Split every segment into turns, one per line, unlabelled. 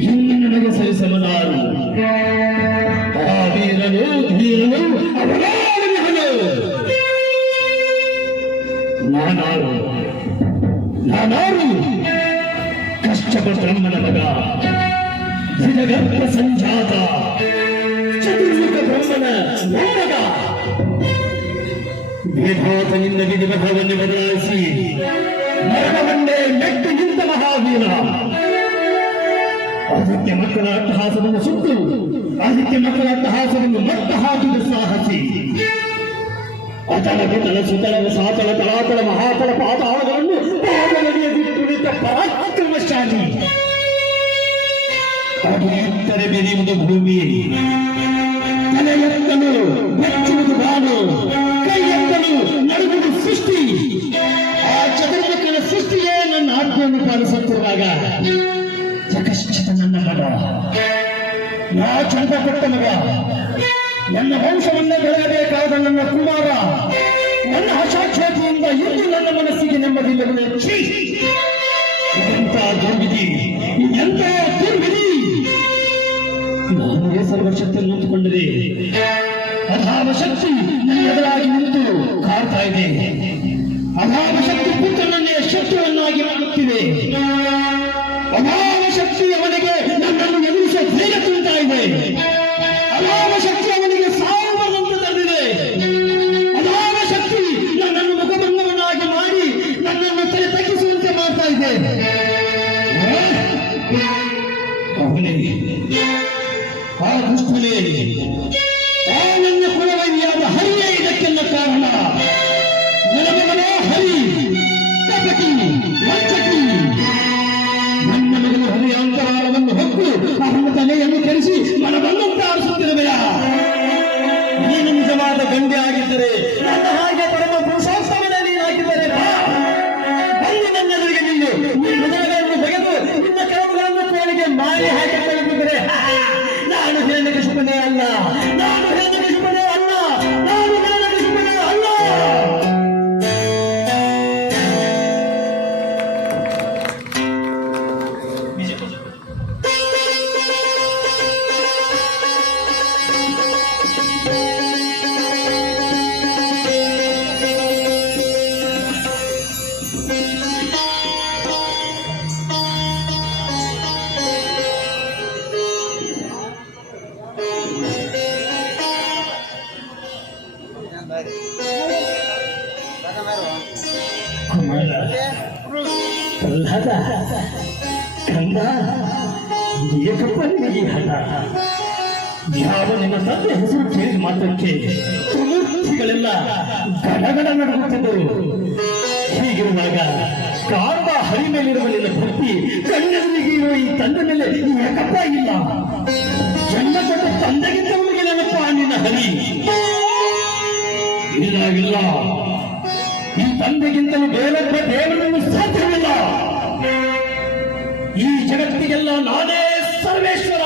గిన్నెనగ సరిసమలారు వీరలు ధీరులు సంజాత. ಕಷ್ಟಪ ಬ್ರಹ್ಮನ ಮಗ ದ್ವಿಜಗರ್ಭ ಸಂಜಾತ ಚತುರ್ಮುಖ ಬ್ರಹ್ಮನ ಮೊಮ್ಮಗ ವಿಧಾತನಿಂದ ವಿಧಿವಧವನ್ನು ಬದಲಾಯಿಸಿ ಮರಣವನ್ನೇ ಮೆಟ್ಟು ನಿಂತ ಮಹಾವೀರ ಆದಿತ್ಯ ಮಕ್ಕಳ ಅಟ್ಟಹಾಸವನ್ನು ಸುಟ್ಟು ಆದಿತ್ಯ ಮಕ್ಕಳ ಅಟ್ಟಹಾಸವನ್ನು ಮಟ್ಟ ಹಾಕಿದ ಸಾಹಸಿ ಅತಳ ವಿತಳ ಸುತಳ ಸಾತಳ ತಳಾತಳ ಮಹಾತಳ ಪಾತಾಳಗಳನ್ನು ಪಾದಗಳಿಗೆ ಬಿಟ್ಟುಳಿದ ಪರಾಕ್ರಮಶಾಲಿ ಅದು ಎತ್ತರೆ ಬೆರೆಯುವುದು ಭೂಮಿ ಎತ್ತಲು ಬೆಚ್ಚುವುದು ಬಾನು ಕೈ ಎತ್ತಲು ನಡುಗುವುದು ಸೃಷ್ಟಿ. ಆ ಚತುರ್ಮುಖನ ಸೃಷ್ಟಿಯೇ ನನ್ನ ಆಜ್ಞೆಯನ್ನು ಪಾಲಿಸುತ್ತಿರುವಾಗ ಜಗಶ್ಚಿತ ನನ್ನ ಮಗ, ನಾ ಚಂದ ಕೊಟ್ಟ ಮಗ, ನನ್ನ ವಂಶವನ್ನೇ ಬೆಳೆಯಬೇಕಾದ ನನ್ನ ಕುಮಾರ, ನನ್ನ ಹಶಾಕ್ಷೇತ್ರದಿಂದ ಇಂದು ನನ್ನ ಮನಸ್ಸಿಗೆ ನೆಮ್ಮದಿಲ್ಲವೇ ಎಂತ ದುರ್ವಿಧಿ? ಇದೆಂತ ದುರ್ವಿಧಿ? ನಾನೇ ಸರ್ವಶಕ್ತಿಯನ್ನು ನಿಂತುಕೊಂಡರೆ ಅಧಾಮ ಶಕ್ತಿ ನನ್ನ ಎದುರಾಗಿ ನಿಂತು ಕಾಡ್ತಾ ಇದೆ. ಅಭಾವ ಶಕ್ತಿ ಪುತ್ರನನ್ನೇ ಶತ್ರುವನ್ನಾಗಿ ಮಾಡುತ್ತಿದೆ. ಅಭಾವ ಶಕ್ತಿ ಅವನಿಗೆ ನನ್ನನ್ನು ಎದುರಿಸುವ ಧೈರ್ಯ ತುಂಬ್ತಾ ಇದೆ. ಅಭಾವ ಶಕ್ತಿ ಅವನಿಗೆ ಸಾವು ಬರುವಂತೆ ತಂದಿದೆ. ಅಭಾವ ಶಕ್ತಿ ನನ್ನನ್ನು ಮುಖಭಂಗವನ್ನಾಗಿ ಮಾಡಿ ನನ್ನನ್ನು ತಲೆ ತಗ್ಗಿಸುವಂತೆ ಮಾಡ್ತಾ ಇದೆ. ಅವನೇ ಆ ದುಷ್ಟನೇ ನನ್ನ ಕುಲವೈಯಾದ ಹರಿಯೇ ಇದಕ್ಕೆಲ್ಲ ಕಾರಣ. ಮನೋ ಹರಿ. ಕಪಟಿ ವಂಚಕಿ ನನ್ನ ಮಗನು ಹರಿಯ ಅಂತರಾಳವನ್ನು ಹೊಕ್ಕು ಅವನ ತಲೆಯನ್ನು ಕರೆಸಿ ಮನವನ್ನು ಆರಿಸುತ್ತಿರುವೆಯ ನೀನು ನಿಜವಾದ ಗಂಗೆ ಆಗಿದ್ದರೆ ಕುಮಾರ ಪ್ರಹ್ಲಾದ ಕಂದ ಏಕಪ್ಪ ಹಠ ಯಾವ ನಿನ್ನ ತಂದೆ ಹೆಸರು ಕೇಳಿದ ಮಾತ್ರಕ್ಕೆ ತ್ರಿಮೂರ್ತಿಗಳೆಲ್ಲ ಗಡಗಡ ನಡುಗುತ್ತಿದ್ದರು ಹೀಗಿರುವಾಗ ಕಾಂಬ ಹರಿ ಮೇಲಿರುವ ನಿನ್ನ ಭಕ್ತಿ ಕಣ್ಣೆದುರಿಗೆ ಇರುವ ಈ ತಂದೆ ಮೇಲೆ ಏಕಪ್ಪ ಇಲ್ಲ ಇಲ್ಲ ಇಲ್ಲ ಈ ತಂದೆಗಿಂತಲೂ ಬೇರೊಬ್ಬ ದೇವರನ್ನು ಸಾಧ್ಯವಿಲ್ಲ. ಈ ಜಗತ್ತಿಗೆಲ್ಲ ನಾನೇ ಸರ್ವೇಶ್ವರ.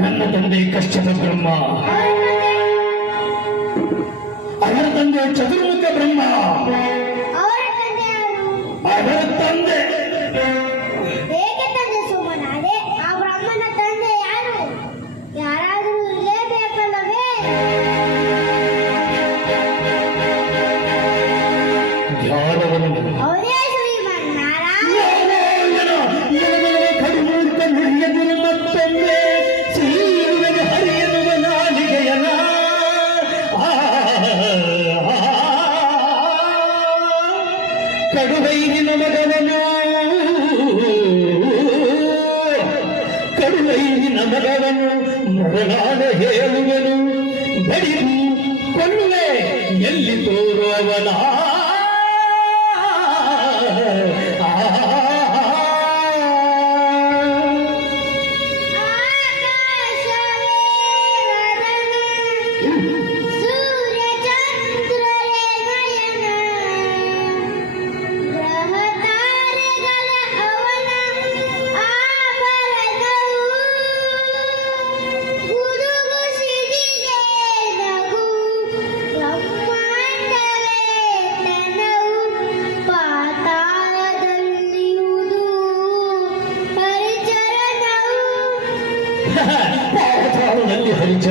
ನನ್ನ ತಂದೆ ಕಷ್ಟದ ಬ್ರಹ್ಮ. ಅವರ ತಂದೆ ಚತುರ್ಮುಖ ಬ್ರಹ್ಮ. ಕಡುವೈರಿನ ಮಗವನು ಮರನಾಡ ಹೇಳುವೆನು? ಬಡಿದು ಕೊಲ್ಲುವೆ. ಎಲ್ಲಿ ತೋರುವವನ?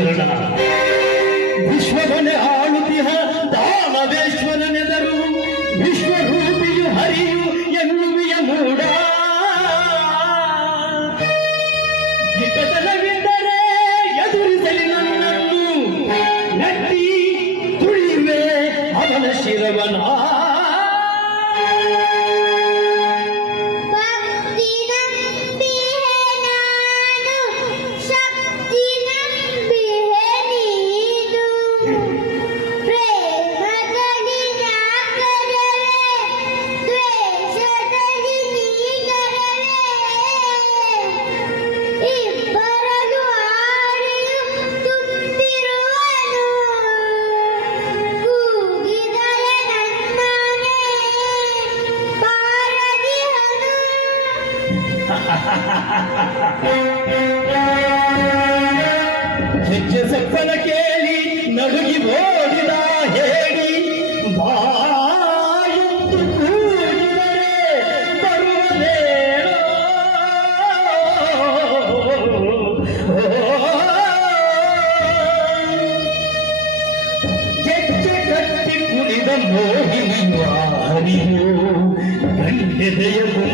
ಪಾತಾಳದಲ್ಲಿ ವಿಶ್ವವನೆ ಆಳುತಿಹ ದಾನವೇಶ್ವರನೆದರು ವಿಶ್ವರೂಪಿಯು ಹರಿಯು ಎನ್ನುವಿಯ ಮೂಡ ವಿಕಟನವಿದ್ದರೆ ಎದುರಿಸಲಿ ನನ್ನನ್ನು, ನಟ್ಟಿ ತುಳಿವೆ ಅವನ ಶಿರವನ ಹೆಜ್ಜೆ ಸಪ್ಪನ ಕೇಳಿ ನಡುಗಿ ಓಡಿದ ಹೇಳಿ ಬಾಯುತ್ತು ಕೂಗಿದರೆ ಬರುವನೇನೋ. ಹೆಜ್ಜೆ ಕಟ್ಟಿ ಹರಿಯು ಗಂಡೆದೆಯ ಗುಂಡ